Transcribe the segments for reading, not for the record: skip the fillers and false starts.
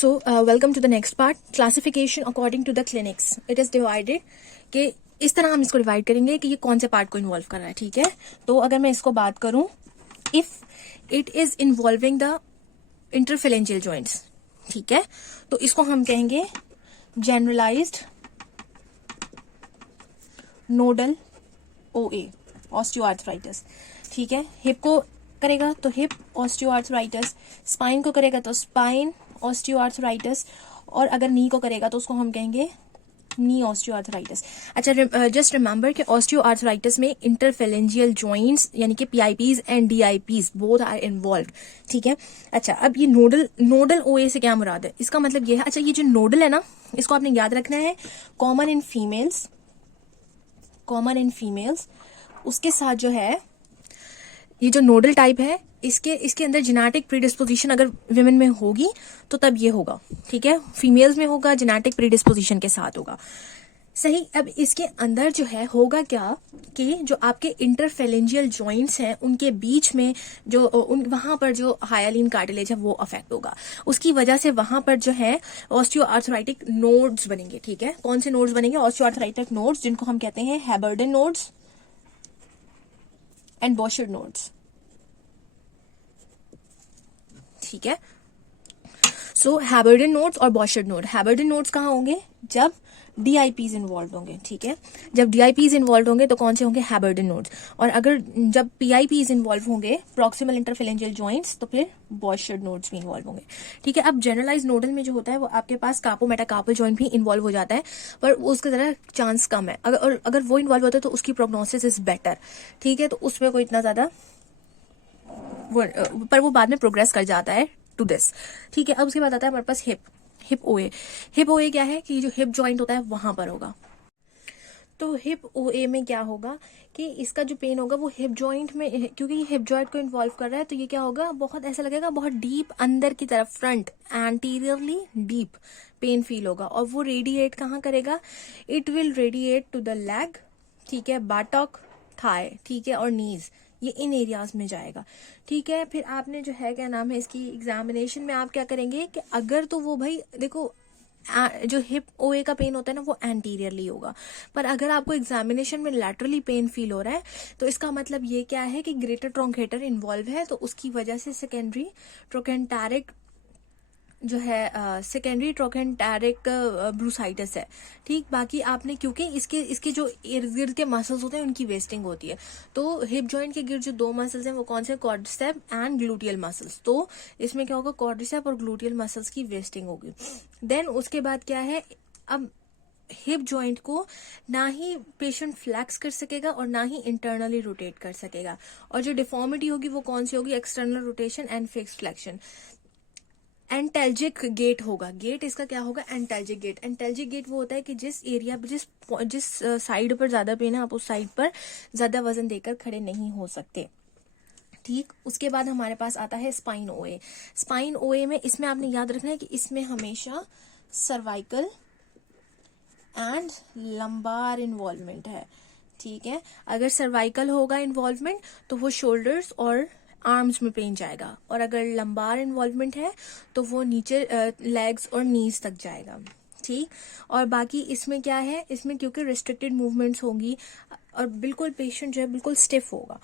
So, welcome to the next part. Classification according to the clinics. It is divided कि इस तरह हम इसको डिवाइड करेंगे कि ये कौन से पार्ट को इन्वॉल्व कर रहा है. ठीक है, तो अगर मैं इसको बात करूं, if it is involving the interphalangeal joints, ठीक है, तो इसको हम कहेंगे जनरलाइज्ड नोडल ओए, ऑस्टियोआर्थराइटिस. ठीक है, हिप को करेगा तो हिप ऑस्टियोआर्थराइटिस, स्पाइन को करेगा तो स्पाइन ऑस्टियोआर्थराइटिस, और अगर नी को करेगा तो उसको हम कहेंगे नी ऑस्टियोआर्थराइटिस. अच्छा, जस्ट रिमेंबर कि ऑस्टियोआर्थराइटिस में इंटरफेरेंजियल जॉइंट्स यानी कि पीआईपीज एंड डीआईपीज बोथ आर इन्वॉल्व्ड. ठीक है. अच्छा, अब ये नोडल ओए से क्या मुराद है, इसका मतलब ये है, अच्छा ये जो नोडल है ना, इसको आपने याद रखना है, कॉमन इन फीमेल्स, उसके साथ जो है ये जो नोडल टाइप है, इसके अंदर जेनेटिक प्रीडिस्पोजिशन अगर विमेन में होगी तो तब ये होगा. ठीक है, फीमेल्स में होगा, जेनेटिक प्रीडिस्पोजिशन के साथ होगा. सही. अब इसके अंदर जो है होगा क्या कि जो आपके इंटरफेरेंजियल जॉइंट्स हैं उनके बीच में जो वहां पर जो हायालिन कार्टिलेज है वो अफेक्ट होगा. उसकी वजह से वहां पर जो है ऑस्टियोआर्थराइटिक नोड्स बनेंगे. ठीक है, कौन से नोड्स बनेंगे? ऑस्टियोआर्थराइटिक नोड्स, जिनको हम कहते हैं हैबर्डन नोड्स एंड बॉशर्ड नोड्स. ठीक है, सो हैबर्डन नोड्स और बॉशर्ड नोड. हैबर्डन नोड्स कहाँ होंगे? जब डीआईपीज इन्वॉल्व होंगे. ठीक है, जब डीआईपीज इन्वॉल्व होंगे तो कौन से होंगे? हैबर्डन नोड्स. और अगर जब पीआईपीज इन्वॉल्व होंगे, प्रॉक्सिमल इंटरफेरेंजियल जॉइंट्स, तो फिर बॉशर्ड नोड्स भी इन्वॉल्व होंगे. ठीक है. अब जनरलाइज नोडल में जो होता है वो आपके पास कार्पो मेटाकार्पल जॉइंट भी इन्वॉल्व हो जाता है, पर उसका जरा चांस कम है. अगर वो इन्वॉल्व होता है तो उसकी प्रोग्नोसिस इज बेटर. ठीक है, तो उसमें कोई इतना ज्यादा पर वो बाद में प्रोग्रेस कर जाता है टू दिस. ठीक है, अब उसके बाद आता है हमारे पास हिप ओए क्या है कि जो हिप जॉइंट होता है वहां पर होगा. तो हिप ओए में क्या होगा कि इसका जो पेन होगा वो हिप जॉइंट में, क्योंकि ये हिप जॉइंट को इन्वॉल्व कर रहा है, तो ये क्या होगा, बहुत ऐसा लगेगा, बहुत डीप अंदर की तरफ, front anteriorly deep pain feel होगा. और वो रेडिएट कहाँ करेगा? It will radiate to the leg. ठीक है, बाटॉक, थाई, ठीक है, और नीज, ये इन एरियाज में जाएगा. ठीक है, फिर आपने जो है क्या नाम है इसकी एग्जामिनेशन में आप क्या करेंगे कि अगर तो वो भाई देखो जो हिप ओए का पेन होता है ना वो एंटीरियरली होगा, पर अगर आपको एग्जामिनेशन में लैटरली पेन फील हो रहा है तो इसका मतलब ये क्या है कि ग्रेटर ट्रॉन्केटर इन्वॉल्व है, तो उसकी वजह से सेकेंडरी ट्रोकेंटारिक जो है सेकेंडरी ट्रोकेंटारिक ब्रूसाइटिस है. ठीक, बाकी आपने क्योंकि इसके जो इर्द गिर्द के मसल्स होते हैं उनकी वेस्टिंग होती है, तो हिप जॉइंट के गिर्द जो दो मसल्स हैं वो कौन से? Quadricep and gluteal muscles. तो इसमें क्या होगा? क्वाड्रिसेप और ग्लूटियल मसल्स की वेस्टिंग होगी. देन उसके बाद क्या है, अब हिप जॉइंट को ना ही पेशेंट फ्लैक्स कर सकेगा और ना ही इंटरनली रोटेट कर सकेगा. और जो डिफॉर्मिटी होगी वो कौन सी होगी? External rotation and fixed flexion. Antalgic gait होगा. गेट इसका क्या होगा? एंटेल्जिक गेट वो होता है कि जिस एरिया जिस साइड पर ज्यादा पेन है आप उस साइड पर ज्यादा वजन देकर खड़े नहीं हो सकते. ठीक, उसके बाद हमारे पास आता है स्पाइन ओए में इसमें आपने याद रखना है कि इसमें हमेशा सर्वाइकल एंड लंबार इन्वॉल्वमेंट है. ठीक है, अगर सर्वाइकल होगा इन्वॉल्वमेंट तो वो शोल्डर्स और आर्म्स में पेन जाएगा, और अगर लंबार इन्वॉल्वमेंट है तो वो नीचे लेग्स और नीज तक जाएगा. ठीक, और बाकी इसमें क्या है, इसमें क्योंकि रिस्ट्रिक्टेड मूवमेंट्स होंगी और बिल्कुल पेशेंट जो है बिल्कुल स्टिफ होगा.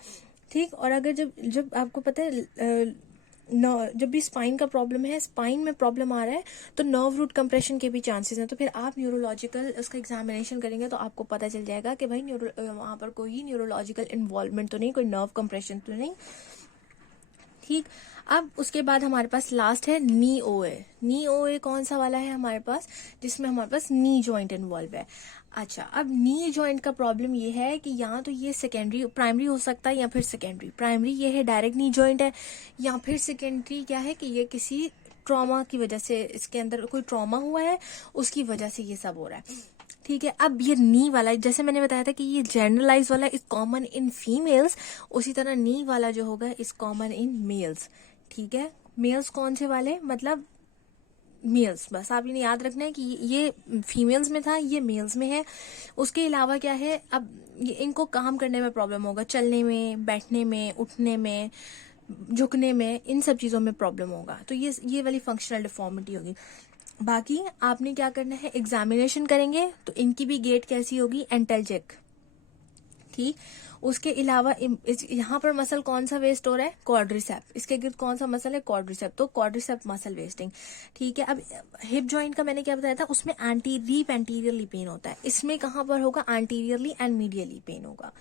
ठीक, और अगर जब आपको पता है जब भी स्पाइन का प्रॉब्लम है, स्पाइन में प्रॉब्लम आ रहा है, तो नर्व रूट कंप्रेशन के भी चांसेस हैं. तो फिर आप न्यूरोलॉजिकल उसका एग्जामिनेशन करेंगे तो आपको पता चल जाएगा कि भाई वहां पर कोई न्यूरोलॉजिकल इन्वॉल्वमेंट तो नहीं, कोई नर्व कंप्रेशन तो नहीं. ठीक, अब उसके बाद हमारे पास लास्ट है नी ओए कौन सा वाला है हमारे पास? जिसमें हमारे पास नी जॉइंट इन्वॉल्व है. अच्छा, अब नी जॉइंट का प्रॉब्लम ये है कि यहाँ तो ये सेकेंडरी प्राइमरी हो सकता है या फिर सेकेंडरी. प्राइमरी ये है डायरेक्ट नी जॉइंट है, या फिर सेकेंडरी क्या है कि ये किसी ट्रॉमा की वजह से, इसके अंदर कोई ट्रॉमा हुआ है उसकी वजह से ये सब हो रहा है. ठीक है, अब ये नी वाला जैसे मैंने बताया था कि ये जनरलाइज वाला इज कॉमन इन फीमेल्स, उसी तरह नी वाला जो होगा इज कॉमन इन मेल्स. ठीक है, मेल्स कौन से वाले? मतलब मेल्स, बस आप इन्हें याद रखना है कि ये फीमेल्स में था, ये मेल्स में है. उसके अलावा क्या है, अब इनको काम करने में प्रॉब्लम होगा, चलने में, बैठने में, उठने में, झुकने में, इन सब चीजों में प्रॉब्लम होगा। तो ये वाली फंक्शनल डिफॉर्मिटी होगी। बाकी आपने क्या करना है, एग्जामिनेशन करेंगे तो इनकी भी गेट कैसी होगी, एंटेलजिक। ठीक, उसके अलावा यहाँ पर मसल कौन सा वेस्ट हो रहा है, क्वाड्रिसेप। इसके गिर्द कौन सा मसल है, क्वाड्रिसेप, तो क्वाड्रिसेप मसल वेस्टिंग। ठीक है, अब हिप जॉइंट का मैंने क्या बताया था, उसमें एंटीरियरली पेन होता है, इसमें कहाँ पर होगा, एंटीरियरली एंड मीडियली पेन होगा।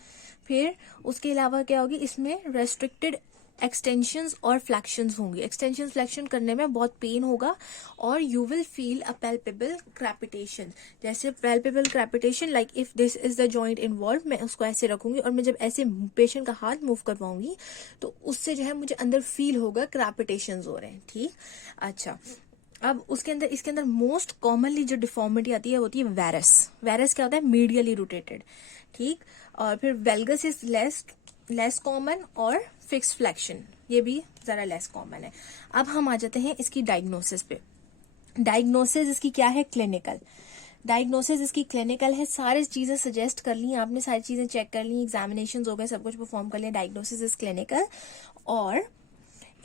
फिर उसके अलावा क्या होगी, इसमें रेस्ट्रिक्टेड एक्सटेंशंस और फ्लैक्शंस होंगी। एक्सटेंशन फ्लैक्शन करने में बहुत पेन होगा और you will feel a palpable crepitation. जैसे palpable crepitation, like if this is the joint involve, मैं उसको ऐसे रखूंगी और मैं जब ऐसे पेशेंट का हाथ मूव करवाऊंगी तो उससे जो है मुझे अंदर फील होगा क्रैपिटेशन हो रहे हैं। ठीक, अच्छा, अब इसके अंदर मोस्ट कॉमनली जो डिफॉर्मिटी आती है वो होती है वेरस। वेरस क्या होता है, मीडियली रोटेटेड। ठीक, और फिर वेल्गस इज लेस कॉमन और फिक्स फ्लेक्शन, ये भी जरा लेस कॉमन है। अब हम आ जाते हैं इसकी डायग्नोसिस पे। डायग्नोसिस इसकी क्या है, क्लिनिकल। डायग्नोसिस इसकी क्लिनिकल है। सारी चीजें सजेस्ट कर ली आपने, सारी चीजें चेक कर ली, एग्जामिनेशन हो गए, सब कुछ परफॉर्म कर लिया, डायग्नोसिस इज क्लिनिकल। और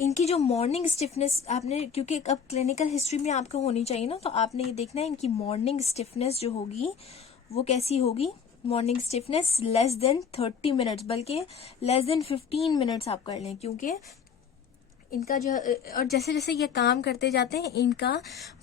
इनकी जो मॉर्निंग स्टिफनेस आपने, क्योंकि अब क्लिनिकल हिस्ट्री में आपको होनी चाहिए ना, तो आपने ये देखना है इनकी मॉर्निंग स्टिफनेस जो होगी वो कैसी होगी। Morning stiffness less than 30 minutes, बल्कि लेस देन 15 मिनट्स आप कर लें, क्योंकि इनका जो, और जैसे जैसे ये काम करते जाते हैं इनका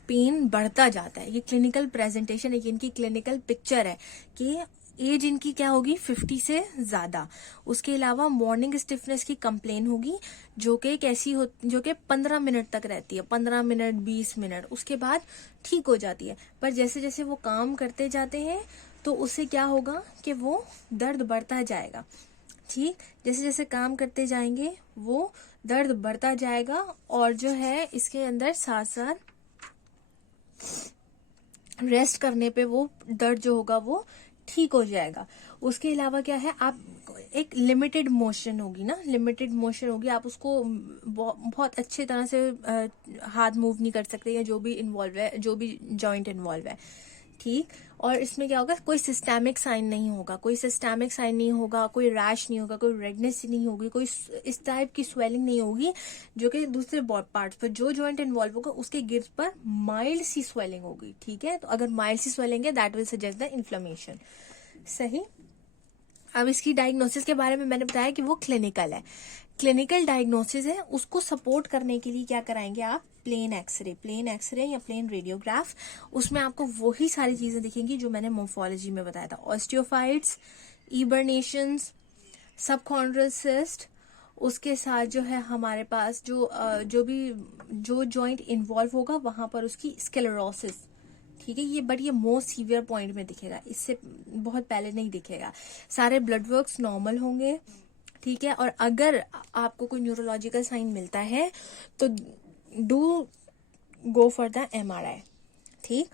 पेन बढ़ता जाता है। ये क्लिनिकल प्रेजेंटेशन है, इनकी क्लिनिकल पिक्चर है कि एज इनकी क्या होगी, 50 से ज्यादा। उसके अलावा मॉर्निंग स्टिफनेस की कंप्लेन होगी जो कि कैसी हो, जो कि 15 मिनट तक रहती है, 15 मिनट 20 मिनट, उसके बाद ठीक हो जाती है। पर जैसे जैसे वो काम करते जाते हैं तो उससे क्या होगा कि वो दर्द बढ़ता जाएगा। ठीक, जैसे जैसे काम करते जाएंगे वो दर्द बढ़ता जाएगा और जो है इसके अंदर साथ साथ रेस्ट करने पे वो दर्द जो होगा वो ठीक हो जाएगा। उसके अलावा क्या है, आप एक लिमिटेड मोशन होगी ना, लिमिटेड मोशन होगी, आप उसको बहुत अच्छे तरह से हाथ मूव नहीं कर सकते, या जो भी इन्वॉल्व है, जो भी जॉइंट इन्वॉल्व है। ठीक, और इसमें क्या होगा, कोई सिस्टेमिक साइन नहीं होगा, कोई सिस्टेमिक साइन नहीं होगा, कोई रैश नहीं होगा, कोई रेडनेस नहीं होगी, कोई इस टाइप की स्वेलिंग नहीं होगी जो कि दूसरे पार्ट्स पर जो जॉइंट इन्वॉल्व होगा उसके गिर्द पर माइल्ड सी स्वेलिंग होगी। ठीक है, तो अगर माइल्ड सी स्वेलिंग है that will suggest the inflammation. सही, अब इसकी डायग्नोसिस के बारे में मैंने बताया कि वो क्लिनिकल है। क्लिनिकल डायग्नोसिस है, उसको सपोर्ट करने के लिए क्या कराएंगे आप, प्लेन एक्सरे या प्लेन रेडियोग्राफ। उसमें आपको वही सारी चीजें दिखेंगी जो मैंने मोर्फोलॉजी में बताया था, ऑस्टियोफाइट्स, इबर्नेशंस, सबकॉन्ड्रल सिस्ट। उसके साथ जो है हमारे पास जो जॉइंट इन्वॉल्व होगा वहां पर उसकी स्क्लेरोसिस। ठीक है, ये मोस्ट सीवियर पॉइंट में दिखेगा, इससे बहुत पहले नहीं दिखेगा। सारे ब्लड वर्क्स नॉर्मल होंगे। ठीक है, और अगर आपको कोई न्यूरोलॉजिकल साइन मिलता है तो do go for the MRI। ठीक,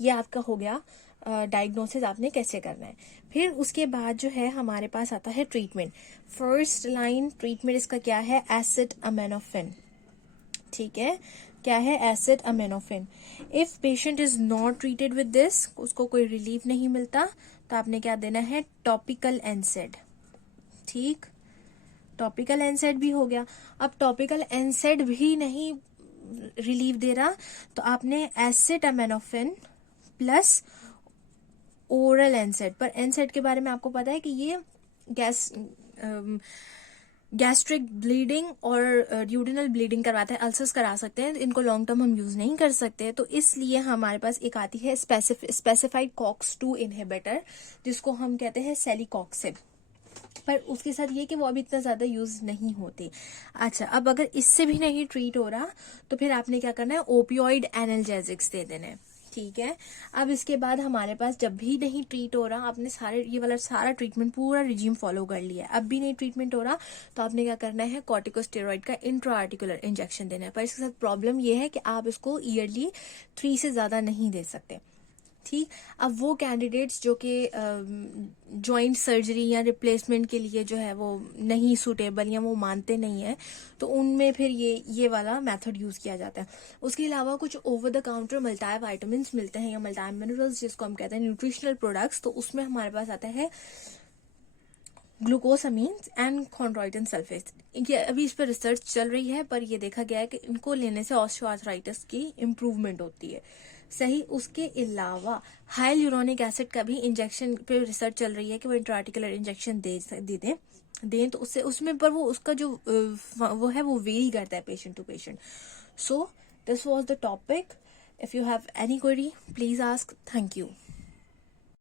ये आपका हो गया डायग्नोसिस आपने कैसे करना है। फिर उसके बाद जो है हमारे पास आता है ट्रीटमेंट। फर्स्ट लाइन ट्रीटमेंट इसका क्या है, एसिटामिनोफेन। ठीक है, क्या है, acetaminophen. If patient is not treated with this, उसको कोई रिलीफ नहीं मिलता, तो आपने क्या देना है, टॉपिकल एनसेड। ठीक, टॉपिकल एनसेड भी हो गया। अब टॉपिकल एनसेड भी नहीं रिलीफ दे रहा तो आपने एसिटामिनोफेन प्लस ओरल एनसेड। पर एनसेड के बारे में आपको पता है कि ये गैस्ट्रिक ब्लीडिंग और यूरिनल ब्लीडिंग करवाता है, अल्सर्स करा सकते हैं, इनको लॉन्ग टर्म हम यूज नहीं कर सकते। तो इसलिए हमारे पास एक आती है स्पेसिफाइड COX-2 इनहिबिटर, जिसको हम कहते हैं सेलिकॉक्सिब। पर उसके साथ ये कि वो अभी इतना ज्यादा यूज नहीं होती। अच्छा, अब अगर इससे भी नहीं ट्रीट हो रहा तो फिर आपने क्या करना है, ओपियोइड एनाल्जेसिक्स दे देने। ठीक है, अब इसके बाद हमारे पास जब भी नहीं ट्रीट हो रहा, आपने ये वाला सारा ट्रीटमेंट पूरा रिजीम फॉलो कर लिया, अब भी नहीं ट्रीटमेंट हो रहा तो आपने क्या करना है, कॉर्टिकोस्टेरॉइड का इंट्राआर्टिकुलर इंजेक्शन देना है। पर इसके साथ प्रॉब्लम ये है कि आप इसको ईयरली 3 से ज्यादा नहीं दे सकते। ठीक, अब वो कैंडिडेट्स जो कि जॉइंट सर्जरी या रिप्लेसमेंट के लिए जो है वो नहीं सूटेबल या वो मानते नहीं है, तो उनमें फिर ये वाला मेथड यूज किया जाता है। उसके अलावा कुछ over the counter multi vitamin मिलते हैं या मल्टी मिनरल्स जिसको हम कहते हैं न्यूट्रिशनल प्रोडक्ट्स, तो उसमें हमारे पास आता है ग्लूकोसामीन्स एंड कॉन्ड्रोइटिन सल्फेट। ये अभी इस पर रिसर्च चल रही है, पर ये देखा गया है कि इनको लेने से ऑस्टियोआर्थराइटिस की इम्प्रूवमेंट होती है। सही। उसके अलावा हाइलुरोनिक एसिड का भी इंजेक्शन पे रिसर्च चल रही है कि वो इंट्राआर्टिकुलर इंजेक्शन दें तो उससे उसमें पर वो उसका जो वो है वो वेरी करता है patient to patient. So this was the topic. If you have any query please ask. Thank you.